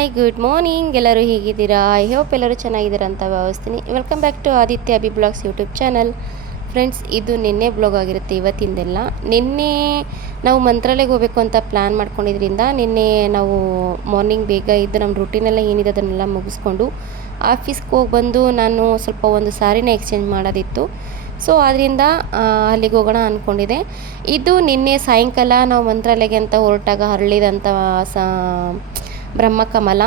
Hi, good morning. ಎಲ್ಲರೂ ಹೇಗಿದ್ದೀರಾ? I hope ಎಲ್ಲರೂ ಚೆನ್ನಾಗಿದ್ದೀರಾ ಅಂತ ಭಾವಿಸ್ತೀನಿ. Welcome back to Aditya Abhi vlogs YouTube channel. Friends ಇದು ನಿನ್ನೆ ಬ್ಲಾಗ್ ಆಗಿರುತ್ತೆ ಇವತ್ತಿಂದೆಲ್ಲ. ನಿನ್ನೆ ನಾವು ಮಂತ್ರಾಲಯಕ್ಕೆ ಹೋಗಬೇಕು ಅಂತ ಪ್ಲ್ಯಾನ್ ಮಾಡ್ಕೊಂಡಿದ್ರಿಂದ ನಿನ್ನೆ ನಾವು ಮಾರ್ನಿಂಗ್ ಬೇಗ ಇದ್ದು ನಮ್ಮ ರುಟೀನೆಲ್ಲ ಏನಿದೆ ಅದನ್ನೆಲ್ಲ ಮುಗಿಸ್ಕೊಂಡು ಆಫೀಸ್ಗೆ ಹೋಗಿ ಬಂದು ನಾನು ಸ್ವಲ್ಪ ಒಂದು ಸಾರಿನ ಎಕ್ಸ್ಚೇಂಜ್ ಮಾಡೋದಿತ್ತು. ಸೊ ಅದರಿಂದ ಅಲ್ಲಿಗೆ ಹೋಗೋಣ ಅಂದ್ಕೊಂಡಿದ್ದೆ ಇದು ನಿನ್ನೆ ಸಾಯಂಕಾಲ ನಾವು ಮಂತ್ರಾಲಯಕ್ಕೆ ಅಂತ ಹೊರಟಾಗ ಹರಳಿದಂಥ ಸ ಬ್ರಹ್ಮಕಮಲ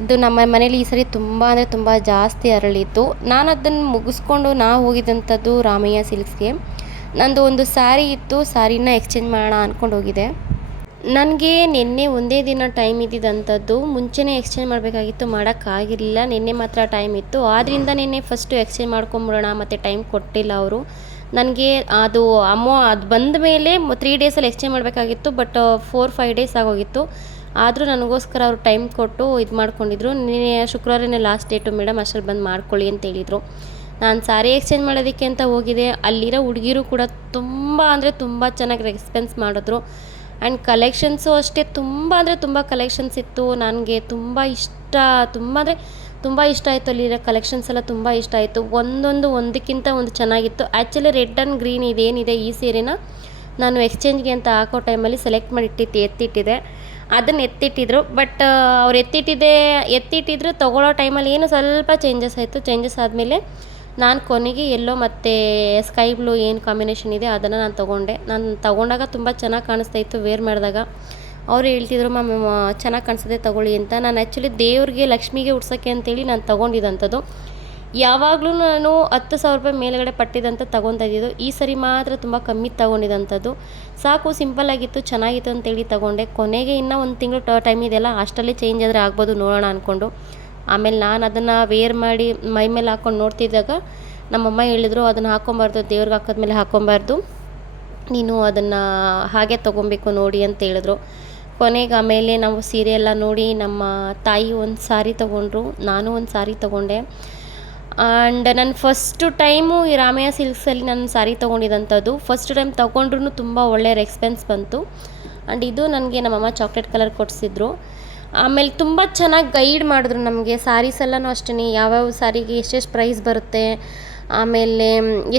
ಇದು ನಮ್ಮ ಮನೇಲಿ ಈ ಸರಿ ತುಂಬ ಅಂದರೆ ತುಂಬ ಜಾಸ್ತಿ ಅರಳಿತ್ತು. ನಾನು ಅದನ್ನು ಮುಗಿಸ್ಕೊಂಡು ನಾವು ಹೋಗಿದ್ದಂಥದ್ದು ರಾಮಯ್ಯ ಸಿಲ್ಕ್ಸ್ಗೆ. ನಂದು ಒಂದು ಸ್ಯಾರಿ ಇತ್ತು, ಸ್ಯಾರಿನ ಎಕ್ಸ್ಚೇಂಜ್ ಮಾಡೋಣ ಅಂದ್ಕೊಂಡು ಹೋಗಿದೆ ನನಗೆ ನಿನ್ನೆ ಒಂದೇ ದಿನ ಟೈಮ್ ಇದ್ದಿದ್ದಂಥದ್ದು, ಮುಂಚೆನೇ ಎಕ್ಸ್ಚೇಂಜ್ ಮಾಡಬೇಕಾಗಿತ್ತು, ಮಾಡೋಕ್ಕಾಗಿರಲಿಲ್ಲ. ನಿನ್ನೆ ಮಾತ್ರ ಟೈಮ್ ಇತ್ತು. ಆದ್ದರಿಂದ ನಿನ್ನೆ ಫಸ್ಟು ಎಕ್ಸ್ಚೇಂಜ್ ಮಾಡ್ಕೊಂಬಿಡೋಣ ಮತ್ತು ಟೈಮ್ ಕೊಟ್ಟಿಲ್ಲ ಅವರು. ನನಗೆ ಅದು ಅಮೌ, ಅದು ಬಂದ ಮೇಲೆ ತ್ರೀ ಡೇಸಲ್ಲಿ ಎಕ್ಸ್ಚೇಂಜ್ ಮಾಡಬೇಕಾಗಿತ್ತು, ಬಟ್, ಫೋರ್, ಫೈವ್ ಡೇಸ್ ಆಗೋಗಿತ್ತು. ಆದರೂ ನನಗೋಸ್ಕರ ಅವರು ಟೈಮ್ ಕೊಟ್ಟು ಇದು ಮಾಡ್ಕೊಂಡಿದ್ರು. ನಿನ್ನೆ ಶುಕ್ರವಾರನೇ ಲಾಸ್ಟ್ ಡೇಟು ಮೇಡಮ್ ಅಷ್ಟರಲ್ಲಿ ಬಂದು ಮಾಡ್ಕೊಳ್ಳಿ ಅಂತ ಹೇಳಿದರು. ನಾನು ಸಾರಿ ಎಕ್ಸ್ಚೇಂಜ್ ಮಾಡೋದಕ್ಕೆ ಅಂತ ಹೋಗಿದೆ ಅಲ್ಲಿರೋ ಹುಡುಗಿರು ಕೂಡ ತುಂಬ ಅಂದರೆ ತುಂಬ ಚೆನ್ನಾಗಿ ರೆಸ್ಪಾನ್ಸ್ ಮಾಡಿದ್ರು. ಆ್ಯಂಡ್ ಕಲೆಕ್ಷನ್ಸು ಅಷ್ಟೇ ತುಂಬ ಅಂದರೆ ತುಂಬ ಕಲೆಕ್ಷನ್ಸ್ ಇತ್ತು. ನನಗೆ ತುಂಬ ಇಷ್ಟ, ತುಂಬ ಅಂದರೆ ತುಂಬ ಇಷ್ಟ ಆಯಿತು ಅಲ್ಲಿರೋ ಕಲೆಕ್ಷನ್ಸ್ ಎಲ್ಲ ತುಂಬ ಇಷ್ಟ ಆಯಿತು. ಒಂದೊಂದು ಒಂದಕ್ಕಿಂತ ಒಂದು ಚೆನ್ನಾಗಿತ್ತು. ಆ್ಯಕ್ಚುಲಿ ರೆಡ್ ಆ್ಯಂಡ್ ಗ್ರೀನ್ ಇದೇನಿದೆ ಈ ಸೀರೆನ ನಾನು ಎಕ್ಸ್ಚೇಂಜ್ಗೆ ಅಂತ ಹಾಕೋ ಟೈಮಲ್ಲಿ ಸೆಲೆಕ್ಟ್ ಮಾಡಿ ಇಟ್ಟಿತ್ತು ಎತ್ತಿಟ್ಟಿದ್ದೆ. ಅದನ್ನು ಎತ್ತಿಟ್ಟಿದ್ರು. ಬಟ್ ಅವ್ರು ಎತ್ತಿಟ್ಟಿದೆ ಎತ್ತಿಟ್ಟಿದ್ರು, ತೊಗೊಳ್ಳೋ ಟೈಮಲ್ಲಿ ಏನು ಸ್ವಲ್ಪ ಚೇಂಜಸ್ ಆಯಿತು. ಚೇಂಜಸ್ ಆದಮೇಲೆ ನಾನು ಕೊನೆಗೆ ಎಲ್ಲೋ ಮತ್ತು ಸ್ಕೈ ಬ್ಲೂ ಏನು ಕಾಂಬಿನೇಷನ್ ಇದೆ ಅದನ್ನು ನಾನು ತೊಗೊಂಡೆ. ನಾನು ತೊಗೊಂಡಾಗ ತುಂಬ ಚೆನ್ನಾಗಿ ಕಾಣಿಸ್ತಾ ಇತ್ತು ವೇರ್ ಮಾಡಿದಾಗ. ಅವರು ಹೇಳ್ತಿದ್ರು, ಮ್ಯಾಮ್ ಚೆನ್ನಾಗಿ ಕಾಣಿಸುತ್ತೆ ತೊಗೊಳ್ಳಿ ಅಂತ. ನಾನು ಆ್ಯಕ್ಚುಲಿ ದೇವ್ರಿಗೆ, ಲಕ್ಷ್ಮಿಗೆ ಉಡ್ಸೋಕ್ಕೆ ಅಂತೇಳಿ ನಾನು ತೊಗೊಂಡಿದ್ದಂಥದ್ದು ಯಾವಾಗಲೂ ನಾನು ಹತ್ತು ಸಾವಿರ ರೂಪಾಯಿ ಮೇಲುಗಡೆ ಪಟ್ಟಿದಂತ ತೊಗೊತಾ ಈ ಸರಿ ಮಾತ್ರ ತುಂಬ ಕಮ್ಮಿ ತೊಗೊಂಡಿದ್ದಂಥದ್ದು ಸಾಕು, ಸಿಂಪಲ್ ಆಗಿತ್ತು, ಚೆನ್ನಾಗಿತ್ತು ಅಂತೇಳಿ ತೊಗೊಂಡೆ. ಕೊನೆಗೆ ಇನ್ನೂ ಒಂದು ತಿಂಗಳು ಟೈಮ್ ಇದೆಯಲ್ಲ, ಅಷ್ಟರಲ್ಲಿ ಚೇಂಜ್ ಆದರೆ ಆಗ್ಬೋದು ನೋಡೋಣ ಅಂದ್ಕೊಂಡು ಆಮೇಲೆ ನಾನು ಅದನ್ನು ವೇರ್ ಮಾಡಿ ಮೈ ಮೇಲೆ ಹಾಕ್ಕೊಂಡು ನೋಡ್ತಿದ್ದಾಗ ನಮ್ಮಮ್ಮ ಹೇಳಿದ್ರು, ಅದನ್ನು ಹಾಕ್ಕೊಬಾರ್ದು ದೇವ್ರಿಗೆ ಮೇಲೆ ಹಾಕ್ಕೊಬಾರ್ದು ನೀನು ಅದನ್ನು ಹಾಗೆ ತೊಗೊಬೇಕು ನೋಡಿ ಅಂತ ಹೇಳಿದ್ರು. ಕೊನೆಗೆ ಆಮೇಲೆ ನಾವು ಸೀರೆ ಎಲ್ಲ ನೋಡಿ ನಮ್ಮ ತಾಯಿ ಒಂದು ಸಾರಿ ತೊಗೊಂಡ್ರು, ನಾನು ಒಂದು ಸಾರಿ ತೊಗೊಂಡೆ. ಆ್ಯಂಡ್ ನಾನು ಫಸ್ಟು ಟೈಮು ಈ ರಾಮಯ್ಯ ಸಿಲ್ಕ್ಸಲ್ಲಿ ನಾನು ಸಾರಿ ತೊಗೊಂಡಿದ್ದಂಥದ್ದು ಫಸ್ಟ್ ಟೈಮ್ ತೊಗೊಂಡ್ರು ತುಂಬ ಒಳ್ಳೆಯ ರೆಕ್ಸ್ಪೆನ್ಸ್ ಬಂತು. ಆ್ಯಂಡ್ ಇದು ನನಗೆ ನಮ್ಮಮ್ಮ ಚಾಕ್ಲೇಟ್ ಕಲರ್ ಕೊಡಿಸಿದ್ರು. ಆಮೇಲೆ ತುಂಬ ಚೆನ್ನಾಗಿ ಗೈಡ್ ಮಾಡಿದ್ರು ನಮಗೆ. ಸ್ಯಾರೀಸ್ ಎಲ್ಲನೂ ಅಷ್ಟೇ ಯಾವ್ಯಾವ ಸ್ಯಾರಿಗೆ ಎಷ್ಟೆಷ್ಟು ಪ್ರೈಸ್ ಬರುತ್ತೆ. ಆಮೇಲೆ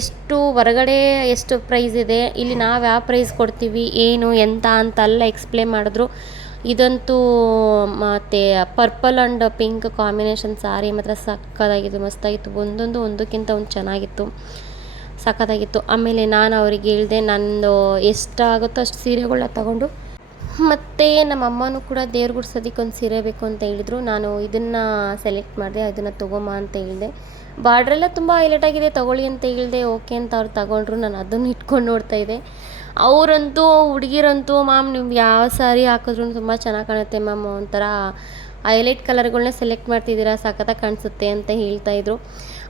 ಎಷ್ಟು ಹೊರಗಡೆ ಎಷ್ಟು ಪ್ರೈಸ್ ಇದೆ, ಇಲ್ಲಿ ನಾವು ಯಾವ ಪ್ರೈಸ್ ಕೊಡ್ತೀವಿ, ಏನು, ಎಂತ ಅಂತ ಎಲ್ಲ ಎಕ್ಸ್ಪ್ಲೇನ್ ಮಾಡಿದ್ರು. ಇದಂತೂ ಮತ್ತು purple and pink combination sari ಮಾತ್ರ ಸಕ್ಕತ್ತಾಗಿತ್ತು, ಮಸ್ತಾಗಿತ್ತು. ಒಂದೊಂದು ಒಂದಕ್ಕಿಂತ ಒಂದು ಚೆನ್ನಾಗಿತ್ತು. ಸಖತ್ತಾಗಿತ್ತು ಆಮೇಲೆ ನಾನು ಅವ್ರಿಗೆ ಹೇಳಿದೆ, ನಂದು ಎಷ್ಟಾಗುತ್ತೋ ಅಷ್ಟು ಸೀರೆಗಳನ್ನ ತಗೊಂಡು ಮತ್ತು ನಮ್ಮ ಅಮ್ಮನೂ ಕೂಡ ದೇವ್ರ ಗುಡ್ಸೋದಕ್ಕೆ ಒಂದು ಸೀರೆ ಬೇಕು ಅಂತ ಹೇಳಿದರು. ನಾನು ಇದನ್ನು ಸೆಲೆಕ್ಟ್ ಮಾಡಿದೆ, ಅದನ್ನು ತೊಗೊಂಬ ಅಂತ ಹೇಳಿದೆ. ಬಾರ್ಡ್ರೆಲ್ಲ ತುಂಬ ಹೈಲೈಟ್ ಆಗಿದೆ, ತೊಗೊಳ್ಳಿ ಅಂತ ಹೇಳಿದೆ, ಓಕೆ ಅಂತ ಅವ್ರು ತಗೊಂಡ್ರು. ನಾನು ಅದನ್ನು ಇಟ್ಕೊಂಡು ನೋಡ್ತಾ ಇದ್ದೆ. ಅವರಂತೂ, ಹುಡುಗಿರಂತೂ, ಮ್ಯಾಮ್ ನೀವು ಯಾವ ಸಾರಿ ಹಾಕಿದ್ರು ತುಂಬ ಚೆನ್ನಾಗಿ ಕಾಣುತ್ತೆ ಮ್ಯಾಮ್ ಒಂಥರ ಹೈಲೈಟ್ ಕಲರ್ಗಳನ್ನ ಸೆಲೆಕ್ಟ್ ಮಾಡ್ತಿದ್ದೀರಾ, ಸಖತ್ತಾಗಿ ಕಾಣಿಸುತ್ತೆ ಅಂತ ಹೇಳ್ತಾಯಿದ್ರು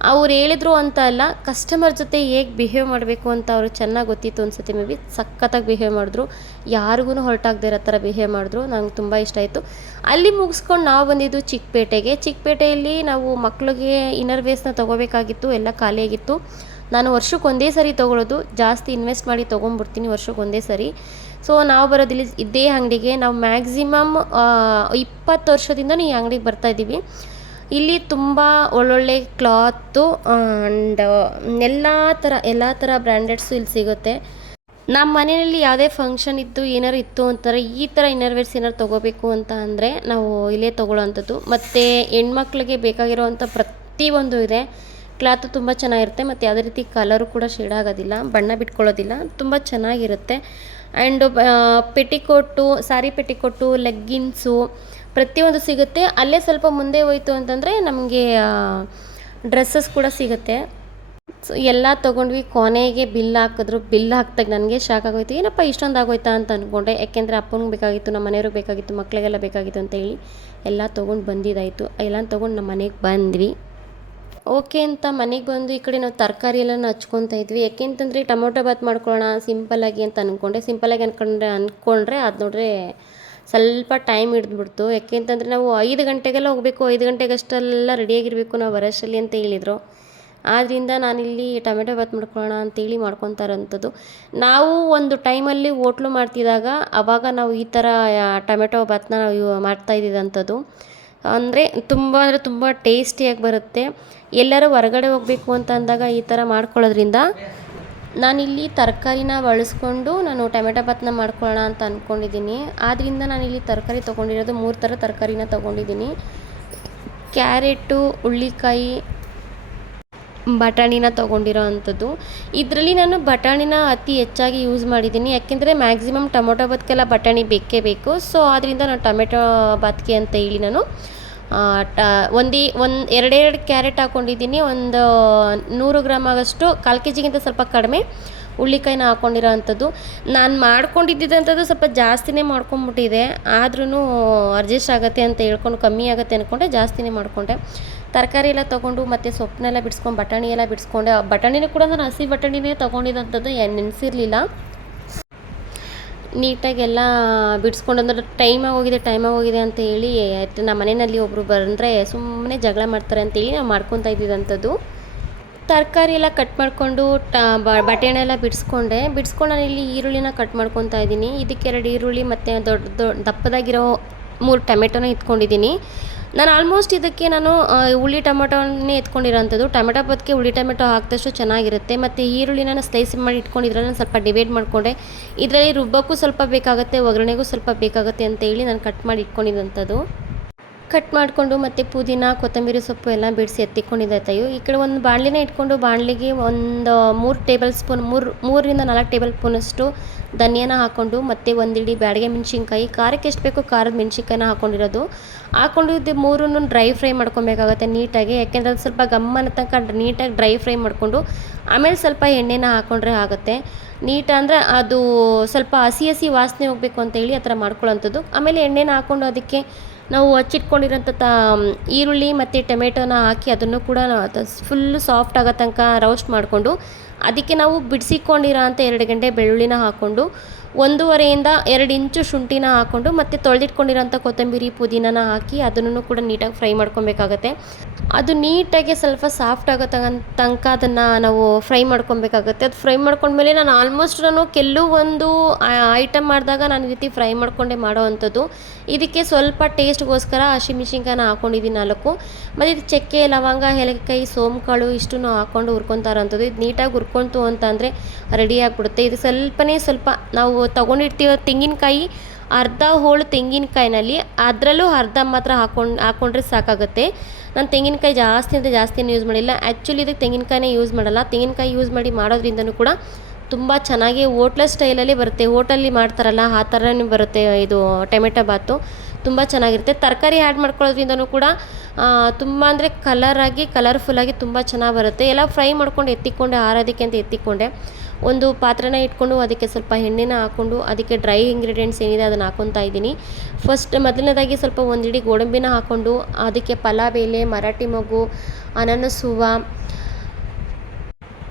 ಅವ್ರು ಹೇಳಿದ್ರು ಅಂತ ಅಲ್ಲ, ಕಸ್ಟಮರ್ ಜೊತೆ ಹೇಗೆ ಬಿಹೇವ್ ಮಾಡಬೇಕು ಅಂತ ಅವರು ಚೆನ್ನಾಗಿ ಗೊತ್ತಿತ್ತು ಅನ್ಸುತ್ತೆ ಮೇ ಬಿ, ಸಖತ್ತಾಗಿ ಬಿಹೇವ್ ಮಾಡಿದ್ರು. ಯಾರಿಗೂ ಹೊರಟಾಗದೇ ಇರೋ ಥರ ಬಿಹೇವ್ ಮಾಡಿದ್ರು, ನಂಗೆ ತುಂಬ ಇಷ್ಟ ಆಯಿತು. ಅಲ್ಲಿ ಮುಗಿಸ್ಕೊಂಡು ನಾವು ಬಂದಿದ್ದು ಚಿಕ್ಕಪೇಟೆಗೆ. ಚಿಕ್ಕಪೇಟೆಯಲ್ಲಿ ನಾವು ಮಕ್ಳಿಗೆ ಇನ್ನರ್ ವೇಸ್ನ ತೊಗೋಬೇಕಾಗಿತ್ತು, ಎಲ್ಲ ಖಾಲಿಯಾಗಿತ್ತು. ನಾನು ವರ್ಷಕ್ಕೆ ಒಂದೇ ಸರಿ ತೊಗೊಳೋದು, ಜಾಸ್ತಿ ಇನ್ವೆಸ್ಟ್ ಮಾಡಿ ತೊಗೊಂಡ್ಬಿಡ್ತೀನಿ ವರ್ಷಕ್ಕೆ ಒಂದೇ ಸರಿ. ಸೊ ನಾವು ಬರೋದಿಲ್ಲಿ ಇದೇ ಅಂಗಡಿಗೆ, ನಾವು ಮ್ಯಾಕ್ಸಿಮಮ್ ಇಪ್ಪತ್ತು ವರ್ಷದಿಂದ ಈ ಅಂಗಡಿಗೆ ಬರ್ತಾ ಇದ್ದೀವಿ. ಇಲ್ಲಿ ತುಂಬ ಒಳ್ಳೊಳ್ಳೆ ಕ್ಲಾತು ಆ್ಯಂಡ್ ಎಲ್ಲ ಥರ ಎಲ್ಲ ಥರ ಬ್ರ್ಯಾಂಡೆಡ್ಸು ಇಲ್ಲಿ ಸಿಗುತ್ತೆ. ನಮ್ಮ ಮನೆಯಲ್ಲಿ ಯಾವುದೇ ಫಂಕ್ಷನ್ ಇತ್ತು ಏನಾರು ಇತ್ತು ಅಂತಾರೆ, ಈ ಥರ ಇನ್ನರ್ವೇರ್ಸ್ ಏನಾರು ತೊಗೋಬೇಕು ಅಂತ ಅಂದರೆ ನಾವು ಇಲ್ಲೇ ತೊಗೊಳ್ಳೋವಂಥದ್ದು ಮತ್ತು ಹೆಣ್ಮಕ್ಳಿಗೆ ಬೇಕಾಗಿರೋವಂಥ ಪ್ರತಿಯೊಂದು ಇದೆ. ಕ್ಲಾತು ತುಂಬ ಚೆನ್ನಾಗಿರುತ್ತೆ, ಮತ್ತು ಯಾವುದೇ ರೀತಿ ಕಲರು ಕೂಡ ಶೇಡ್ ಆಗೋದಿಲ್ಲ, ಬಣ್ಣ ಬಿಟ್ಕೊಳ್ಳೋದಿಲ್ಲ, ತುಂಬ ಚೆನ್ನಾಗಿರುತ್ತೆ. And petticoat sari petticoat leggings ಪ್ರತಿಯೊಂದು ಸಿಗುತ್ತೆ. ಅಲ್ಲೇ ಸ್ವಲ್ಪ ಮುಂದೆ ಹೋಯಿತು ಅಂತಂದರೆ ನಮಗೆ ಡ್ರೆಸ್ಸಸ್ ಕೂಡ ಸಿಗುತ್ತೆ. ಸೊ ಎಲ್ಲ ತೊಗೊಂಡ್ವಿ, ಕೊನೆಗೆ ಬಿಲ್ ಹಾಕಿದ್ರು ಬಿಲ್ ಹಾಕ್ದಾಗ ನನಗೆ ಶಾಕ್ ಆಗೋಯ್ತು. ಏನಪ್ಪ ಇಷ್ಟೊಂದು ಆಗೋಯ್ತಾ ಅಂತ ಅಂದ್ಕೊಂಡೆ ಯಾಕೆಂದರೆ ಅಪ್ಪನಿಗೆ ಬೇಕಾಗಿತ್ತು, ನಮ್ಮ ಮನೆಯವ್ರಿಗೆ ಬೇಕಾಗಿತ್ತು ಮಕ್ಕಳಿಗೆಲ್ಲ ಬೇಕಾಗಿತ್ತು ಅಂತ ಹೇಳಿ ಎಲ್ಲ ತೊಗೊಂಡು ಬಂದಿದ್ದಾಯಿತು. ಎಲ್ಲ ತೊಗೊಂಡು ನಮ್ಮ ಮನೆಗೆ ಬಂದ್ವಿ. ಓಕೆ ಅಂತ ಮನೆಗೆ ಬಂದು ಈ ಕಡೆ ನಾವು ತರಕಾರಿ ಎಲ್ಲ ಹಚ್ಕೊತಾ ಇದ್ವಿ. ಯಾಕೆಂತಂದರೆ ಟೊಮೊಟೊ ಬಾತ್ ಮಾಡ್ಕೊಳ್ಳೋಣ ಸಿಂಪಲ್ಲಾಗಿ ಅಂತ ಅಂದ್ಕೊಂಡೆ ಸಿಂಪಲ್ಲಾಗಿ ಅಂದ್ಕೊಂಡ್ರೆ ಅಂದ್ಕೊಂಡ್ರೆ ಅದು ನೋಡ್ರೆ ಸ್ವಲ್ಪ ಟೈಮ್ ಹಿಡಿದ್ಬಿಡ್ತು. ಯಾಕೆಂತಂದರೆ ನಾವು ಐದು ಗಂಟೆಗೆಲ್ಲ ಹೋಗಬೇಕು, ಐದು ಗಂಟೆಗಷ್ಟೆಲ್ಲ ರೆಡಿಯಾಗಿರಬೇಕು ನಾವು ಬರೋಷ್ಟರಲ್ಲಿ ಅಂತ ಹೇಳಿದರು. ಆದ್ದರಿಂದ ನಾನಿಲ್ಲಿ ಟೊಮೆಟೊ ಬಾತ್ ಮಾಡ್ಕೊಳ್ಳೋಣ ಅಂತೇಳಿ ಮಾಡ್ಕೊತಾ ಇರೋಂಥದ್ದು ನಾವು ಒಂದು ಟೈಮಲ್ಲಿ ಹೋಟ್ಲು ಮಾಡ್ತಿದ್ದಾಗ ಆವಾಗ ನಾವು ಈ ಥರ ಟೊಮೆಟೊ ಬಾತ್ನ ನಾವು ಮಾಡ್ತಾ ಇದ್ದಿದ್ದಂಥದ್ದು ಅಂದರೆ ತುಂಬ ಅಂದರೆ ತುಂಬ ಟೇಸ್ಟಿಯಾಗಿ ಬರುತ್ತೆ. ಎಲ್ಲರೂ ಹೊರಗಡೆ ಹೋಗಬೇಕು ಅಂತ ಅಂದಾಗ ಈ ಥರ ಮಾಡ್ಕೊಳ್ಳೋದ್ರಿಂದ ನಾನಿಲ್ಲಿ ತರಕಾರಿನ ಬಳಸ್ಕೊಂಡು ನಾನು ಟೊಮೆಟೊ ಬಾತನ್ನ ಮಾಡ್ಕೊಳ್ಳೋಣ ಅಂತ ಅಂದ್ಕೊಂಡಿದ್ದೀನಿ ಆದ್ದರಿಂದ ನಾನಿಲ್ಲಿ ತರಕಾರಿ ತೊಗೊಂಡಿರೋದು ಮೂರು ಥರ ತರಕಾರಿನ ತೊಗೊಂಡಿದ್ದೀನಿ. ಕ್ಯಾರೆಟು ಹುಳ್ಳಿಕಾಯಿ ಬಟಾಣಿನ ತೊಗೊಂಡಿರೋ ಅಂಥದ್ದು. ಇದರಲ್ಲಿ ನಾನು ಬಟಾಣಿನ ಅತಿ ಹೆಚ್ಚಾಗಿ ಯೂಸ್ ಮಾಡಿದ್ದೀನಿ. ಯಾಕೆಂದರೆ ಮ್ಯಾಕ್ಸಿಮಮ್ ಟೊಮೊಟೊ ಬಾತ್ಗೆಲ್ಲ ಬಟಾಣಿ ಬೇಕೇ ಬೇಕು. ಸೊ ಆದ್ದರಿಂದ ನಾನು ಟೊಮೆಟೊ ಬಾತ್ಗೆ ಅಂತ ಹೇಳಿ ನಾನು ಟ, ಒಂದು ಒಂದು, ಎರಡೆರಡು ಕ್ಯಾರೆಟ್ ಹಾಕ್ಕೊಂಡಿದ್ದೀನಿ ಒಂದು ನೂರು ಗ್ರಾಮ್ ಆಗಷ್ಟು, ಕಾಲು ಕೆ ಜಿಗಿಂತ ಸ್ವಲ್ಪ ಕಡಿಮೆ ಹುಳ್ಳಿಕಾಯಿನ ಹಾಕ್ಕೊಂಡಿರೋ ಅಂಥದ್ದು. ನಾನು ಮಾಡ್ಕೊಂಡಿದ್ದಂಥದ್ದು ಸ್ವಲ್ಪ ಜಾಸ್ತಿನೇ ಮಾಡ್ಕೊಂಬಿಟ್ಟಿದೆ. ಆದ್ರೂ ಅಡ್ಜಸ್ಟ್ ಆಗುತ್ತೆ ಅಂತ ಹೇಳ್ಕೊಂಡು, ಕಮ್ಮಿ ಆಗುತ್ತೆ ಅಂದ್ಕೊಂಡೆ ಜಾಸ್ತಿನೇ ಮಾಡಿಕೊಂಡೆ. ತರಕಾರಿ ಎಲ್ಲ ತೊಗೊಂಡು ಮತ್ತು ಸೊಪ್ಪನ್ನೆಲ್ಲ ಬಿಡಿಸ್ಕೊಂಡು ಬಟಾಣಿ ಎಲ್ಲ ಬಿಡಿಸ್ಕೊಂಡೆ. ಬಟಾಣಿನೂ ಕೂಡ ನಾನು ಹಸಿ ಬಟಾಣಿನೇ ತೊಗೊಂಡಿದ್ದಂಥದ್ದು ನೆನೆಸಿರಲಿಲ್ಲ. ನೀಟಾಗೆಲ್ಲ ಬಿಡಿಸ್ಕೊಂಡು ಅಂದ್ರೆ ಟೈಮ್ ಆಗೋಗಿದೆ ಟೈಮ್ ಆಗೋಗಿದೆ ಅಂತ ಹೇಳಿ ನಮ್ಮ ಮನೆಯಲ್ಲಿ ಒಬ್ಬರು ಬಂದರೆ ಸುಮ್ಮನೆ ಜಗಳ ಮಾಡ್ತಾರೆ ಅಂತೇಳಿ ನಾವು ಮಾಡ್ಕೊತಾ ಇದ್ದಿದ್ದಂಥದ್ದು ತರಕಾರಿ ಎಲ್ಲ ಕಟ್ ಮಾಡಿಕೊಂಡು, ಟ ಬಟಾಣಿ ಎಲ್ಲ ಬಿಡಿಸ್ಕೊಂಡೆ. ಬಿಡಿಸ್ಕೊಂಡು ನಾನು ಇಲ್ಲಿ ಈರುಳ್ಳಿನ ಕಟ್ ಮಾಡ್ಕೊತಾ ಇದ್ದೀನಿ. ಇದಕ್ಕೆ ಎರಡು ಈರುಳ್ಳಿ ಮತ್ತು ದೊಡ್ಡ ದೊಡ್ಡ ದಪ್ಪದಾಗಿರೋ ಮೂರು ಟೊಮೆಟೊನ ಇಟ್ಕೊಂಡಿದ್ದೀನಿ. ನಾನು ಆಲ್ಮೋಸ್ಟ್ ಇದಕ್ಕೆ ನಾನು ಹುಳಿ ಟೊಮೆಟೊನೇ ಎತ್ಕೊಂಡಿರೋಂಥದ್ದು. ಟೊಮೆಟೊ ಬದಕ್ಕೆ ಹುಳಿ ಟೊಮೆಟೊ ಹಾಕಿದಷ್ಟು ಚೆನ್ನಾಗಿರುತ್ತೆ. ಮತ್ತು ಈರುಳ್ಳಿನ ಸ್ಲೈಸ್ ಮಾಡಿ ಇಟ್ಕೊಂಡಿದ್ರಲ್ಲಿ ನಾನು ಸ್ವಲ್ಪ ಡಿವೈಡ್ ಮಾಡಿಕೊಂಡೆ. ಇದರಲ್ಲಿ ರುಬ್ಬಕ್ಕೂ ಸ್ವಲ್ಪ ಬೇಕಾಗುತ್ತೆ, ಒಗ್ಗರಣೆಗೂ ಸ್ವಲ್ಪ ಬೇಕಾಗುತ್ತೆ ಅಂತ ಹೇಳಿ ನಾನು ಕಟ್ ಮಾಡಿ ಇಟ್ಕೊಂಡಿದ್ದಂಥದ್ದು ಕಟ್ ಮಾಡಿಕೊಂಡು ಮತ್ತು ಪುದೀನ, ಕೊತ್ತಂಬರಿ ಸೊಪ್ಪು ಎಲ್ಲ ಬಿಡಿಸಿ ಎತ್ತಿಕೊಂಡಿದ್ದಾಯ್ತಾಯು ಈ ಕಡೆ ಒಂದು ಬಾಣಲಿನ ಇಟ್ಕೊಂಡು, ಬಾಣಲಿಗೆ ಒಂದು ಮೂರು ಟೇಬಲ್ ಸ್ಪೂನ್ ಮೂರು, ಮೂರರಿಂದ ನಾಲ್ಕು ಟೇಬಲ್ ಸ್ಪೂನಷ್ಟು ಧನಿಯಾನ ಹಾಕ್ಕೊಂಡು ಮತ್ತು ಒಂದಿಡಿ ಬ್ಯಾಡಗೆ ಮೆಣಸಿನ್ಕಾಯಿ, ಖಾರಕ್ಕೆ ಎಷ್ಟು ಬೇಕೋ ಖಾರದ ಮೆಣಸಿನ್ಕಾಯಿನ ಹಾಕ್ಕೊಂಡಿರೋದು ಹಾಕ್ಕೊಂಡು ಮೂರನ್ನು ಡ್ರೈ ಫ್ರೈ ಮಾಡ್ಕೊಬೇಕಾಗುತ್ತೆ ನೀಟಾಗಿ, ಯಾಕೆಂದರೆ ಅದು ಸ್ವಲ್ಪ ಗಮ್ಮನ ತನಕ ನೀಟಾಗಿ ಡ್ರೈ ಫ್ರೈ ಮಾಡಿಕೊಂಡು, ಆಮೇಲೆ ಸ್ವಲ್ಪ ಎಣ್ಣೆನ ಹಾಕ್ಕೊಂಡ್ರೆ ಆಗುತ್ತೆ. ನೀಟ್ ಅಂದರೆ ಅದು ಸ್ವಲ್ಪ ಹಸಿ ಹಸಿ ವಾಸನೆ ಹೋಗಬೇಕು ಅಂತೇಳಿ ಆ ಥರ ಮಾಡ್ಕೊಳ್ಳೋಂಥದ್ದು. ಆಮೇಲೆ ಎಣ್ಣೆನ ಹಾಕ್ಕೊಂಡು ಅದಕ್ಕೆ ನಾವು ಹಚ್ಚಿಟ್ಕೊಂಡಿರೋಂಥ ತ ಈರುಳ್ಳಿ ಮತ್ತು ಟೊಮೆಟೊನ ಹಾಕಿ ಅದನ್ನು ಕೂಡ ಫುಲ್ಲು ಸಾಫ್ಟ್ ಆಗೋ ತನಕ ರೋಸ್ಟ್ ಮಾಡಿಕೊಂಡು ಅದಕ್ಕೆ ನಾವು ಬಿಡಿಸಿಕೊಂಡಿರೋ ಅಂಥ ಎರಡು ಗಂಟೆ ಬೆಳ್ಳುಳ್ಳಿನ ಹಾಕ್ಕೊಂಡು ಒಂದೂವರೆಯಿಂದ ಎರಡು ಇಂಚು ಶುಂಠಿನ ಹಾಕ್ಕೊಂಡು ಮತ್ತು ತೊಳೆದಿಟ್ಕೊಂಡಿರೋಂಥ ಕೊತ್ತಂಬರಿ ಪುದೀನನ ಹಾಕಿ ಅದನ್ನು ಕೂಡ ನೀಟಾಗಿ ಫ್ರೈ ಮಾಡ್ಕೊಬೇಕಾಗತ್ತೆ. ಅದು ನೀಟಾಗಿ ಸ್ವಲ್ಪ ಸಾಫ್ಟ್ ಆಗೋ ತನಕ ಅದನ್ನು ನಾವು ಫ್ರೈ ಮಾಡ್ಕೊಬೇಕಾಗತ್ತೆ. ಅದು ಫ್ರೈ ಮಾಡ್ಕೊಂಡ್ಮೇಲೆ ನಾನು ಆಲ್ಮೋಸ್ಟ್ ನಾನು ಕೆಲವೊಂದು ಐಟಮ್ ಮಾಡಿದಾಗ ನಾನು ಈ ರೀತಿ ಫ್ರೈ ಮಾಡ್ಕೊಂಡೆ ಮಾಡೋ ಅಂಥದ್ದು. ಇದಕ್ಕೆ ಸ್ವಲ್ಪ ಟೇಸ್ಟ್ಗೋಸ್ಕರ ಹಸಿಮೆಣ್ಸಿನ್ಕಾಯಿನ ಹಾಕ್ಕೊಂಡಿದ್ದೀನಿ ನಾಲ್ಕು. ಮತ್ತು ಇದು ಚಕ್ಕೆ, ಲವಂಗ ಹೆಲಕಾಯಿ ಸೋಂಕಾಳು ಇಷ್ಟನ್ನು ಹಾಕ್ಕೊಂಡು ಹುರ್ಕೊತಾ ಇದು ನೀಟಾಗಿ ಹುರ್ಕೊಂತು ಅಂತ ಅಂದರೆ ರೆಡಿ ಆಗಿಬಿಡುತ್ತೆ. ಇದು ಸ್ವಲ್ಪನೇ ಸ್ವಲ್ಪ ನಾವು ತೊಗೊಂಡಿರ್ತೀವ ತೆಂಗಿನಕಾಯಿ, ಅರ್ಧ ಹೋಳು ತೆಂಗಿನಕಾಯಿನಲ್ಲಿ, ಅದರಲ್ಲೂ ಅರ್ಧ ಮಾತ್ರ ಹಾಕೊಂಡು ಹಾಕ್ಕೊಂಡ್ರೆ ಸಾಕಾಗುತ್ತೆ. ನಾನು ತೆಂಗಿನಕಾಯಿ ಜಾಸ್ತಿ ಅಂದರೆ ಜಾಸ್ತಿನೂ ಯೂಸ್ ಮಾಡಿಲ್ಲ. ಆ್ಯಕ್ಚುಲಿ ಇದಕ್ಕೆ ತೆಂಗಿನಕಾಯಿನೇ ಯೂಸ್ ಮಾಡಲ್ಲ. ತೆಂಗಿನಕಾಯಿ ಯೂಸ್ ಮಾಡಿ ಮಾಡೋದ್ರಿಂದನೂ ಕೂಡ ತುಂಬ ಚೆನ್ನಾಗಿ ಹೋಟ್ಲ ಸ್ಟೈಲಲ್ಲಿ ಬರುತ್ತೆ. ಹೋಟಲ್ಲಿ ಮಾಡ್ತಾರಲ್ಲ, ಆ ಥರನೇ ಬರುತ್ತೆ ಇದು ಟೊಮೆಟೊ ಬಾತು. ತುಂಬ ಚೆನ್ನಾಗಿರುತ್ತೆ. ತರಕಾರಿ ಆ್ಯಡ್ ಮಾಡ್ಕೊಳ್ಳೋದ್ರಿಂದನೂ ಕೂಡ ತುಂಬ ಅಂದರೆ ಕಲರಾಗಿ ಕಲರ್ಫುಲ್ಲಾಗಿ ತುಂಬ ಚೆನ್ನಾಗಿ ಬರುತ್ತೆ. ಎಲ್ಲ ಫ್ರೈ ಮಾಡ್ಕೊಂಡು ಎತ್ತಿಕೊಂಡೆ, ಆರೋದಕ್ಕೆ ಅಂತ ಎತ್ತಿಕೊಂಡೆ. ಒಂದು ಪಾತ್ರೆನ ಇಟ್ಕೊಂಡು ಅದಕ್ಕೆ ಸ್ವಲ್ಪ ಎಣ್ಣೆನ ಹಾಕ್ಕೊಂಡು, ಅದಕ್ಕೆ ಡ್ರೈ ಇಂಗ್ರೀಡಿಯೆಂಟ್ಸ್ ಏನಿದೆ ಅದನ್ನು ಹಾಕ್ಕೊತಾ ಇದ್ದೀನಿ. ಫಸ್ಟ್ ಮೊದಲನೇದಾಗಿ ಸ್ವಲ್ಪ ಒಂದಿಡಿ ಗೋಡಂಬಿನ ಹಾಕ್ಕೊಂಡು, ಅದಕ್ಕೆ ಪಲಾವ್ ಎಲೆ, ಮರಾಠಿ ಮಗು, ಅನಾನಸ್ ಹೂವು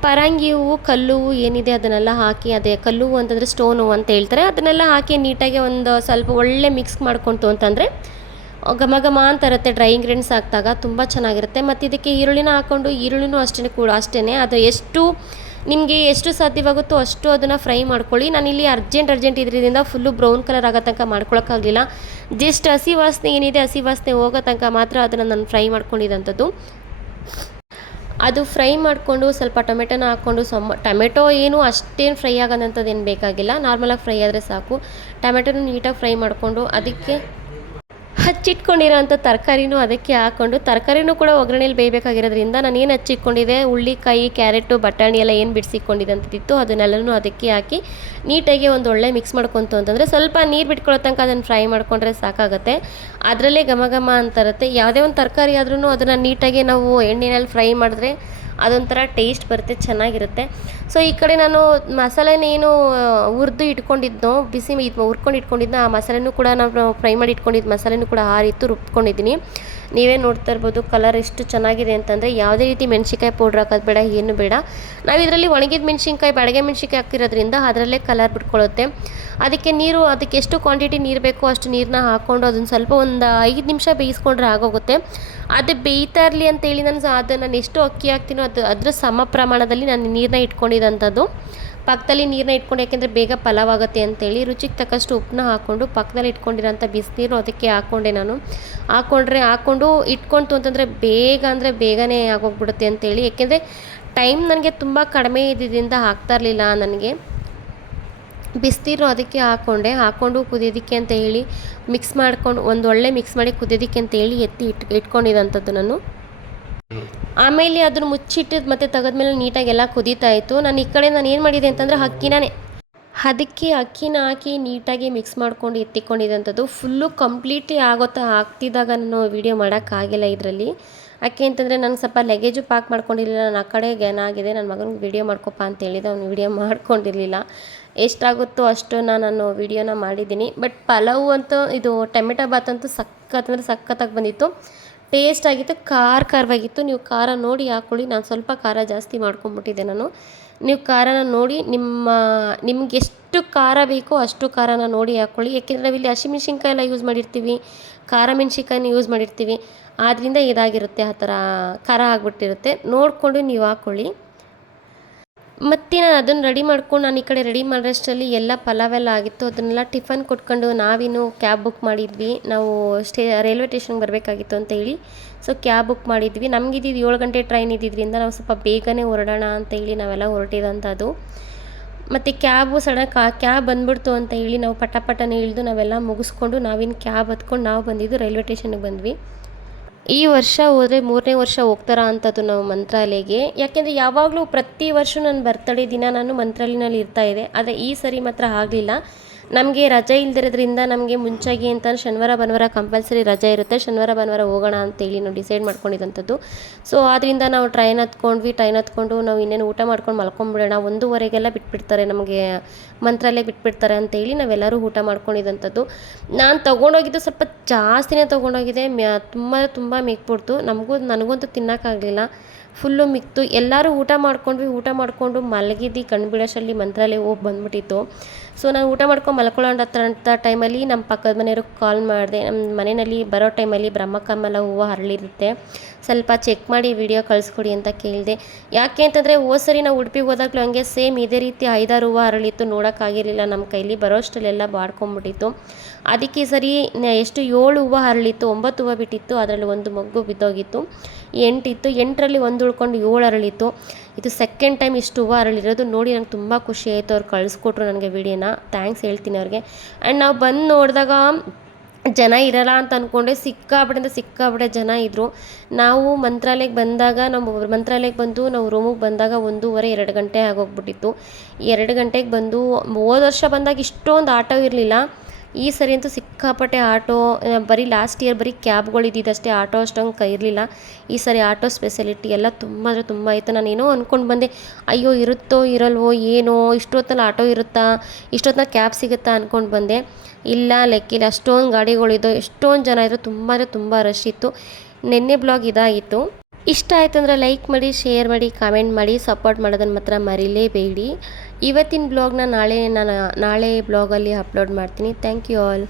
ಪರಂಗಿ ಹೂವು, ಕಲ್ಲು ಹೂವು ಏನಿದೆ ಅದನ್ನೆಲ್ಲ ಹಾಕಿ, ಅದೇ ಕಲ್ಲು ಹೂವು ಅಂತಂದರೆ ಸ್ಟೋನ್ ಹೂವು ಅಂತ ಹೇಳ್ತಾರೆ. ಅದನ್ನೆಲ್ಲ ಹಾಕಿ ನೀಟಾಗಿ ಒಂದು ಸ್ವಲ್ಪ ಒಳ್ಳೆ ಮಿಕ್ಸ್ ಮಾಡ್ಕೊಳ್ತು ಅಂತಂದರೆ ಘಮ ಘಮ ಅಂತ ಇರುತ್ತೆ ಡ್ರೈ ಇಂಗ್ರೀಡಿಯೆಂಟ್ಸ್ ಹಾಕಿದಾಗ, ತುಂಬ ಚೆನ್ನಾಗಿರುತ್ತೆ. ಮತ್ತು ಇದಕ್ಕೆ ಈರುಳ್ಳಿನ ಹಾಕ್ಕೊಂಡು, ಈರುಳ್ಳಿನೂ ಅಷ್ಟೇ ಕೂಡ ಅಷ್ಟೇ ಅದು ಎಷ್ಟು ನಿಮಗೆ ಎಷ್ಟು ಸಾಧ್ಯವಾಗುತ್ತೋ ಅಷ್ಟು ಅದನ್ನು ಫ್ರೈ ಮಾಡ್ಕೊಳ್ಳಿ. ನಾನಿಲ್ಲಿ ಅರ್ಜೆಂಟ್ ಅರ್ಜೆಂಟ್ ಇದರಿಂದ ಫುಲ್ಲು ಬ್ರೌನ್ ಕಲರ್ ಆಗೋ ತನಕ ಮಾಡ್ಕೊಳಕ್ಕಾಗಲಿಲ್ಲ ಜಸ್ಟ್ ಹಸಿ ವಾಸನೆ ಏನಿದೆ, ಹಸಿ ವಾಸನೆ ಹೋಗೋ ತನಕ ಮಾತ್ರ ಅದನ್ನು ನಾನು ಫ್ರೈ ಮಾಡ್ಕೊಂಡಿದ್ದಂಥದ್ದು ಅದು ಫ್ರೈ ಮಾಡಿಕೊಂಡು ಸ್ವಲ್ಪ ಟೊಮೆಟೊನ ಹಾಕ್ಕೊಂಡು ಸಮ ಟೊಮೆಟೊ ಏನು ಅಷ್ಟೇನು ಫ್ರೈ ಆಗೋದಂಥದ್ದು ಏನು ಬೇಕಾಗಿಲ್ಲ. ನಾರ್ಮಲಾಗಿ ಫ್ರೈ ಆದರೆ ಸಾಕು. ಟೊಮೆಟೊನ ನೀಟಾಗಿ ಫ್ರೈ ಮಾಡಿಕೊಂಡು ಅದಕ್ಕೆ ಹಚ್ಚಿಟ್ಕೊಂಡಿರೋಂಥ ತರಕಾರಿನೂ ಅದಕ್ಕೆ ಹಾಕ್ಕೊಂಡು, ತರಕಾರಿನೂ ಕೂಡ ಒಗ್ಗರಣೆಯಲ್ಲಿ ಬೇಯಬೇಕಾಗಿರೋದ್ರಿಂದ ನಾನು ಏನು ಹಚ್ಚಿಟ್ಕೊಂಡಿದ್ದೆ ಹುಳ್ಳಿಕಾಯಿ ಕ್ಯಾರೆಟು, ಬಟಾಣಿ ಎಲ್ಲ ಏನು ಬಿಡಿಸಿಕೊಂಡಿದ್ದಂಥದ್ದಿತ್ತು ಅದನ್ನೆಲ್ಲನೂ ಅದಕ್ಕೆ ಹಾಕಿ ನೀಟಾಗಿ ಒಂದು ಒಳ್ಳೆ ಮಿಕ್ಸ್ ಮಾಡ್ಕೊತು ಅಂತಂದರೆ ಸ್ವಲ್ಪ ನೀರು ಬಿಟ್ಕೊಳ್ಳೋ ತನಕ ಅದನ್ನು ಫ್ರೈ ಮಾಡಿಕೊಂಡ್ರೆ ಸಾಕಾಗುತ್ತೆ. ಅದರಲ್ಲೇ ಘಮ ಘಮ ಅಂತ ಇರುತ್ತೆ. ಯಾವುದೇ ಒಂದು ತರಕಾರಿ ಆದ್ರೂ ಅದನ್ನು ನೀಟಾಗಿ ನಾವು ಎಣ್ಣೆಯಲ್ಲಿ ಫ್ರೈ ಮಾಡಿದ್ರೆ ಅದೊಂಥರ ಟೇಸ್ಟ್ ಬರುತ್ತೆ, ಚೆನ್ನಾಗಿರುತ್ತೆ. ಸೊ ಈ ಕಡೆ ನಾನು ಮಸಾಲೆನೇನು ಹುರಿದು ಇಟ್ಕೊಂಡಿದ್ನೋ, ಬಿಸಿ ಹುರ್ಕೊಂಡು ಇಟ್ಕೊಂಡಿದ್ದೆ ಆ ಮಸಾಲೆನೂ ಕೂಡ ನಾನು ಫ್ರೈ ಮಾಡಿ ಇಟ್ಕೊಂಡಿದ್ದು ಮಸಾಲೆನೂ ಕೂಡ ಹಾರಿತ್ತು ರುಬ್ಕೊಂಡಿದ್ದೀನಿ. ನೀವೇ ನೋಡ್ತಾ ಇರ್ಬೋದು ಕಲರ್ ಎಷ್ಟು ಚೆನ್ನಾಗಿದೆ ಅಂತಂದರೆ, ಯಾವುದೇ ರೀತಿ ಮೆಣಸಿನ್ಕಾಯಿ ಪೌಡ್ರ್ ಹಾಕೋದು ಬೇಡ, ಏನು ಬೇಡ. ನಾವು ಇದರಲ್ಲಿ ಒಣಗಿದ ಮೆಣಸಿನ್ಕಾಯಿ, ಬಾಡಿಗೆ ಮೆಣಸಿನ್ಕಾಯಿ ಹಾಕಿರೋದ್ರಿಂದ ಅದರಲ್ಲೇ ಕಲರ್ ಬಿಟ್ಕೊಳ್ಳುತ್ತೆ. ಅದಕ್ಕೆ ನೀರು, ಅದಕ್ಕೆ ಎಷ್ಟು ಕ್ವಾಂಟಿಟಿ ನೀರು ಬೇಕೋ ಅಷ್ಟು ನೀರನ್ನ ಹಾಕ್ಕೊಂಡು ಅದನ್ನು ಸ್ವಲ್ಪ ಒಂದು ಐದು ನಿಮಿಷ ಬೇಯಿಸ್ಕೊಂಡ್ರೆ ಆಗೋಗುತ್ತೆ. ಅದು ಬೇಯ್ತಾ ಇರಲಿ ಅಂತೇಳಿ ನಾನು ಅದು ನಾನು ಎಷ್ಟು ಅಕ್ಕಿ ಹಾಕ್ತೀನೋ ಅದು, ಅದರ ಸಮ ಪ್ರಮಾಣದಲ್ಲಿ ನಾನು ನೀರನ್ನ ಇಟ್ಕೊಂಡಿದ್ದಂಥದ್ದು ಪಕ್ಕದಲ್ಲಿ ನೀರನ್ನ ಇಟ್ಕೊಂಡು, ಯಾಕೆಂದರೆ ಬೇಗ ಫಲವಾಗುತ್ತೆ ಅಂತೇಳಿ ರುಚಿಗೆ ತಕ್ಕಷ್ಟು ಉಪ್ಪನ್ನ ಹಾಕ್ಕೊಂಡು ಪಕ್ಕದಲ್ಲಿ ಇಟ್ಕೊಂಡಿರೋಂಥ ಬಿಸಿನೀರು ಅದಕ್ಕೆ ಹಾಕ್ಕೊಂಡೆ ನಾನು. ಹಾಕ್ಕೊಂಡ್ರೆ ಹಾಕ್ಕೊಂಡು ಇಟ್ಕೊಂತು ಅಂತಂದರೆ ಬೇಗ ಅಂದರೆ ಬೇಗನೆ ಆಗೋಗ್ಬಿಡುತ್ತೆ ಅಂತೇಳಿ ಯಾಕೆಂದರೆ ಟೈಮ್ ನನಗೆ ತುಂಬ ಕಡಿಮೆ ಇದ್ದಿದ್ದರಿಂದ ಹಾಕ್ತಾ ಇರಲಿಲ್ಲ ನನಗೆ. ಬಿಸ್ನೀರು ಅದಕ್ಕೆ ಹಾಕ್ಕೊಂಡೆ ಹಾಕ್ಕೊಂಡು ಕುದಿಯೋದಕ್ಕೆ ಅಂತ ಹೇಳಿ ಮಿಕ್ಸ್ ಮಾಡ್ಕೊಂಡು, ಒಂದು ಒಳ್ಳೆ ಮಿಕ್ಸ್ ಮಾಡಿ ಕುದಿಯೋದಕ್ಕೆ ಅಂತ ಹೇಳಿ ಎತ್ತಿ ಇಟ್ ಇಟ್ಕೊಂಡಿದ್ದಂಥದ್ದು ನಾನು. ಆಮೇಲೆ ಅದನ್ನು ಮುಚ್ಚಿಟ್ಟು ಮತ್ತೆ ತೆಗೆದ್ಮೇಲೆ ನೀಟಾಗಿ ಎಲ್ಲ ಕುದೀತಾ ಇತ್ತು. ನಾನು ಈ ಕಡೆ ನಾನು ಏನು ಮಾಡಿದೆ ಅಂತಂದರೆ ಅಕ್ಕಿನೇ ಅದಕ್ಕೆ ಅಕ್ಕಿನ ಹಾಕಿ ನೀಟಾಗಿ ಮಿಕ್ಸ್ ಮಾಡ್ಕೊಂಡು ಎತ್ತಿಕೊಂಡಿದ್ದಂಥದ್ದು ಫುಲ್ಲು ಕಂಪ್ಲೀಟ್ಲಿ ಆಗೋತ್ತ ಆಗ್ತಿದ್ದಾಗ ನಾನು ವೀಡಿಯೋ ಮಾಡೋಕ್ಕಾಗಿಲ್ಲ ಇದರಲ್ಲಿ. ಯಾಕೆ ಅಂತಂದರೆ ನಾನು ಸ್ವಲ್ಪ ಲಗೇಜು ಪ್ಯಾಕ್ ಮಾಡ್ಕೊಂಡಿರಲಿಲ್ಲ, ನಾನು ಆ ಕಡೆ ಏನಾಗಿದೆ ನನ್ನ ಮಗನಿಗೆ ವೀಡಿಯೋ ಮಾಡ್ಕೊಪ್ಪ ಅಂತ ಹೇಳಿದೆ, ಅವ್ನು ವೀಡಿಯೋ ಮಾಡ್ಕೊಂಡಿರಲಿಲ್ಲ. ಎಷ್ಟಾಗುತ್ತೋ ಅಷ್ಟು ನಾನು ವೀಡಿಯೋನ ಮಾಡಿದ್ದೀನಿ. ಬಟ್ ಪಲಾವು ಅಂತೂ ಇದು ಟೊಮೆಟೊ ಬಾತ್ ಅಂತೂ ಸಖತ್ ಅಂದರೆ ಸಖತ್ತಾಗಿ ಬಂದಿತ್ತು. ಟೇಸ್ಟ್ ಆಗಿತ್ತು, ಖಾರ ಖಾರವಾಗಿತ್ತು. ನೀವು ಖಾರ ನೋಡಿ ಹಾಕೊಳ್ಳಿ, ನಾನು ಸ್ವಲ್ಪ ಖಾರ ಜಾಸ್ತಿ ಮಾಡ್ಕೊಂಬಿಟ್ಟಿದ್ದೆ ನಾನು. ನೀವು ಖಾರನ ನೋಡಿ ನಿಮ್ಮ, ನಿಮ್ಗೆ ಎಷ್ಟು ಖಾರ ಬೇಕೋ ಅಷ್ಟು ಖಾರನ ನೋಡಿ ಹಾಕ್ಕೊಳ್ಳಿ ಯಾಕೆಂದರೆ ನಾವಿಲ್ಲಿ ಹಸಿಮೆಣ್ಸಿನ್ಕಾಯಿ ಎಲ್ಲ ಯೂಸ್ ಮಾಡಿರ್ತೀವಿ. ಖಾರ ಮೆಣ್ಸಿನ್ಕಾಯಿನ ಯೂಸ್ ಮಾಡಿರ್ತೀವಿ. ಆದ್ದರಿಂದ ಇದಾಗಿರುತ್ತೆ ಆ ಥರ ಖಾರ ಆಗಿಬಿಟ್ಟಿರುತ್ತೆ. ನೋಡಿಕೊಂಡು ನೀವು ಹಾಕ್ಕೊಳ್ಳಿ ಮತ್ತು ನಾನು ಅದನ್ನು ರೆಡಿ ಮಾಡ್ಕೊಂಡು ನಾನು ಈ ಕಡೆ ರೆಡಿ ಮಾಡೋಷ್ಟರಲ್ಲಿ ಎಲ್ಲ ಪಲಾವೆಲ್ಲ ಆಗಿತ್ತು. ಅದನ್ನೆಲ್ಲ ಟಿಫನ್ ಕೊಟ್ಕೊಂಡು ನಾವಿನ್ನು ಕ್ಯಾಬ್ ಬುಕ್ ಮಾಡಿದ್ವಿ. ನಾವು ಸ್ಟೇ ರೈಲ್ವೆ ಸ್ಟೇಷನ್ಗೆ ಬರಬೇಕಾಗಿತ್ತು ಅಂತ ಹೇಳಿ. ಸೊ ಕ್ಯಾಬ್ ಬುಕ್ ಮಾಡಿದ್ವಿ. ನಮ್ಗೆ ಇದ್ದಿದ್ದು ಏಳು ಗಂಟೆ ಟ್ರೈನ್ ಇದ್ದಿದ್ದರಿಂದ ನಾವು ಸ್ವಲ್ಪ ಬೇಗನೆ ಹೊರಡೋಣ ಅಂತ ಹೇಳಿ ನಾವೆಲ್ಲ ಹೊರಟಿದಂಥದ್ದು ಮತ್ತು ಕ್ಯಾಬು ಸಡನ್ ಕಾ ಕ್ಯಾಬ್ ಬಂದ್ಬಿಡ್ತು ಅಂತ ಹೇಳಿ ನಾವು ಪಟ ಪಟನೆ ಇಳಿದು ನಾವೆಲ್ಲ ಮುಗಿಸ್ಕೊಂಡು ನಾವಿನ್ನು ಕ್ಯಾಬ್ ಹತ್ಕೊಂಡು ನಾವು ಬಂದಿದ್ದು ರೈಲ್ವೆ ಸ್ಟೇಷನ್ಗೆ ಬಂದ್ವಿ. ಈ ವರ್ಷ ಹೋದರೆ ಮೂರನೇ ವರ್ಷ ಹೋಗ್ತಾರಾ ಅಂತದ್ದು ನಾವು ಮಂತ್ರಾಲಯಗೆ. ಯಾಕೆಂದರೆ ಯಾವಾಗಲೂ ಪ್ರತಿ ವರ್ಷ ನನ್ನ ಬರ್ತಡೇ ದಿನ ನಾನು ಮಂತ್ರಾಲಯನಲ್ಲಿ ಇರ್ತಾ ಇದೆ ಆದರೆ ಈ ಸರಿ ಮಾತ್ರ ಆಗಲಿಲ್ಲ. ನಮಗೆ ರಜೆ ಇಲ್ದಿರೋದ್ರಿಂದ ನಮಗೆ ಮುಂಚಾಗಿ ಅಂತ ಶನಿವಾರ, ಭಾನುವಾರ ಕಂಪಲ್ಸರಿ ರಜೆ ಇರುತ್ತೆ. ಶನಿವಾರ, ಭಾನುವಾರ ಹೋಗೋಣ ಅಂತೇಳಿ ನಾವು ಡಿಸೈಡ್ ಮಾಡ್ಕೊಂಡಿದ್ದಂಥದ್ದು ಸೊ ಆದ್ದರಿಂದ ನಾವು ಟ್ರೈನ್ ಹತ್ಕೊಂಡ್ವಿ. ಟ್ರೈನ್ ಹತ್ಕೊಂಡು ನಾವು ಇನ್ನೇನು ಊಟ ಮಾಡ್ಕೊಂಡು ಮಲ್ಕೊಂಡ್ಬಿಡೋಣ ಒಂದೂವರೆಗೆಲ್ಲ ಬಿಟ್ಬಿಡ್ತಾರೆ ನಮಗೆ ಮಂತ್ರಾಲಯ ಬಿಟ್ಬಿಡ್ತಾರೆ ಅಂತೇಳಿ ನಾವೆಲ್ಲರೂ ಊಟ ಮಾಡ್ಕೊಂಡಿದ್ದಂಥದ್ದು ನಾನು ತೊಗೊಂಡೋಗಿದ್ದು ಸ್ವಲ್ಪ ಜಾಸ್ತಿನೇ ತೊಗೊಂಡೋಗಿದೆ. ಮ್ಯಾ, ತುಂಬ ತುಂಬ ಮಿಕ್ಬಿಡ್ತು ನಮಗೂ, ನನಗಂತೂ ತಿನ್ನೋಕ್ಕಾಗಲಿಲ್ಲ. ಫುಲ್ಲು ಮಿಕ್ತು. ಎಲ್ಲರೂ ಊಟ ಮಾಡ್ಕೊಂಡ್ವಿ. ಊಟ ಮಾಡಿಕೊಂಡು ಮಲಗಿದ್ದು ಕಣ್ಣು ಬಿಡೋಷ್ಟರಲ್ಲಿ ಮಂತ್ರಾಲಯ ಹೋಗಿ ಬಂದ್ಬಿಟ್ಟಿತ್ತು. ಸೊ ನಾನು ಊಟ ಮಾಡ್ಕೊಂಡು ಮಲ್ಕೊಳ್ಳೋಣ ಅಂತ ಟೈಮಲ್ಲಿ ನಮ್ಮ ಪಕ್ಕದ ಮನೆಯವ್ರಿಗೆ ಕಾಲ್ ಮಾಡಿದೆ. ನಮ್ಮ ಮನೆಯಲ್ಲಿ ಬರೋ ಟೈಮಲ್ಲಿ ಬ್ರಹ್ಮಕಮಲ ಹೂವು ಹರಳಿರುತ್ತೆ. ಸ್ವಲ್ಪ ಚೆಕ್ ಮಾಡಿ ವಿಡಿಯೋ ಕಳಿಸ್ಕೊಡಿ ಅಂತ ಕೇಳಿದೆ. ಯಾಕೆ ಅಂತಂದರೆ ಹೋದ ಸರಿ ನಾವು ಉಡುಪಿಗೆ ಹೋದಾಗಲೂ ಹಂಗೆ ಸೇಮ್ ಇದೇ ರೀತಿ ಐದಾರು ಹೂವು ಹರಳಿತ್ತು ನೋಡೋಕ್ಕಾಗಿರಲಿಲ್ಲ ನಮ್ಮ ಕೈಲಿ ಬರೋಷ್ಟಲ್ಲೆಲ್ಲ ಬಾಡ್ಕೊಂಬಿಟ್ಟಿತ್ತು ಅದಕ್ಕೆ ಸರಿ ಎಷ್ಟು ಏಳು ಹೂವು ಹರಳಿತ್ತು, ಒಂಬತ್ತು ಹೂವು ಬಿಟ್ಟಿತ್ತು. ಅದರಲ್ಲಿ ಒಂದು ಮಗ್ಗು ಬಿದ್ದೋಗಿತ್ತು. ಎಂಟಿತ್ತು. ಎಂಟರಲ್ಲಿ ಒಂದು ಉಳ್ಕೊಂಡು ಏಳು ಅರಳಿತ್ತು ಇದು ಸೆಕೆಂಡ್ ಟೈಮ್ ಇಷ್ಟು ಹೂವು ಅರಳಿರೋದು. ನೋಡಿ ನಂಗೆ ತುಂಬ ಖುಷಿ ಆಯಿತು. ಅವ್ರು ಕಳಿಸ್ಕೊಟ್ರು ನನಗೆ ವಿಡಿಯೋನ ಥ್ಯಾಂಕ್ಸ್ ಹೇಳ್ತೀನಿ ಅವ್ರಿಗೆ. ಆ್ಯಂಡ್ ನಾವು ಬಂದು ನೋಡಿದಾಗ ಜನ ಇರಲ್ಲ ಅಂತ ಅಂದ್ಕೊಂಡೆ ಸಿಕ್ಕಾಬಿಟ್ಟೆ ಸಿಕ್ಕಾಬಿಟ್ಟೆ ಜನ ಇದ್ದರು ನಾವು ಮಂತ್ರಾಲಯಕ್ಕೆ ಬಂದಾಗ ನಾವು ಮಂತ್ರಾಲಯಕ್ಕೆ ಬಂದು ನಾವು ರೂಮಿಗೆ ಬಂದಾಗ ಒಂದೂವರೆ, ಎರಡು ಗಂಟೆ ಆಗೋಗ್ಬಿಟ್ಟಿತ್ತು. ಎರಡು ಗಂಟೆಗೆ ಬಂದು ಹೋದ ವರ್ಷ ಬಂದಾಗ ಇಷ್ಟೊಂದು ಆಟೋ ಇರಲಿಲ್ಲ. ಈ ಸರಿ ಅಂತೂ ಸಿಕ್ಕಾಪಟ್ಟೆ ಆಟೋ ಬರೀ ಲಾಸ್ಟ್ ಇಯರ್ ಬರೀ ಕ್ಯಾಬ್ಗಳು ಇದ್ದಿದ್ದಷ್ಟೇ, ಆಟೋ ಅಷ್ಟೊಂದು ಕೈ ಇರಲಿಲ್ಲ. ಈ ಸರಿ ಆಟೋ ಸ್ಪೆಷಾಲಿಟಿ ಎಲ್ಲ ತುಂಬ ಅಂದರೆ ತುಂಬ ಆಯಿತು ನಾನು ಏನೋ ಅಂದ್ಕೊಂಡು ಬಂದೆ, ಅಯ್ಯೋ, ಇರುತ್ತೋ, ಇರಲ್ವೋ, ಏನೋ, ಇಷ್ಟೊತ್ತಲ್ಲಿ ಆಟೋ ಇರುತ್ತಾ ಇಷ್ಟೊತ್ತಲ್ಲಿ ಕ್ಯಾಬ್ ಸಿಗುತ್ತಾ? ಅಂದ್ಕೊಂಡು ಬಂದೆ. ಇಲ್ಲ, ಲೆಕ್ಕಿಲ್ಲ, ಅಷ್ಟೊಂದು ಗಾಡಿಗಳಿದ್ದು ಎಷ್ಟೊಂದು ಜನ ಇದ್ರು, ತುಂಬ ಅಂದರೆ ತುಂಬ ರಶ್ ಇತ್ತು. ನಿನ್ನೆ ಬ್ಲಾಗ್ ಇದಾಗಿತ್ತು. ಇಷ್ಟ ಆಯ್ತು ಅಂದರೆ ಲೈಕ್ ಮಾಡಿ ಶೇರ್ ಮಾಡಿ ಕಾಮೆಂಟ್ ಮಾಡಿ ಸಪೋರ್ಟ್ ಮಾಡೋದನ್ನು ಮಾತ್ರ ಮರಿಲೇಬೇಡಿ. ಇವತ್ತಿನ ಬ್ಲಾಗ್ನ ನಾಳೆ ನಾನು ನಾಳೆ ಬ್ಲಾಗಲ್ಲಿ ಅಪ್ಲೋಡ್ ಮಾಡ್ತೀನಿ. Thank you all.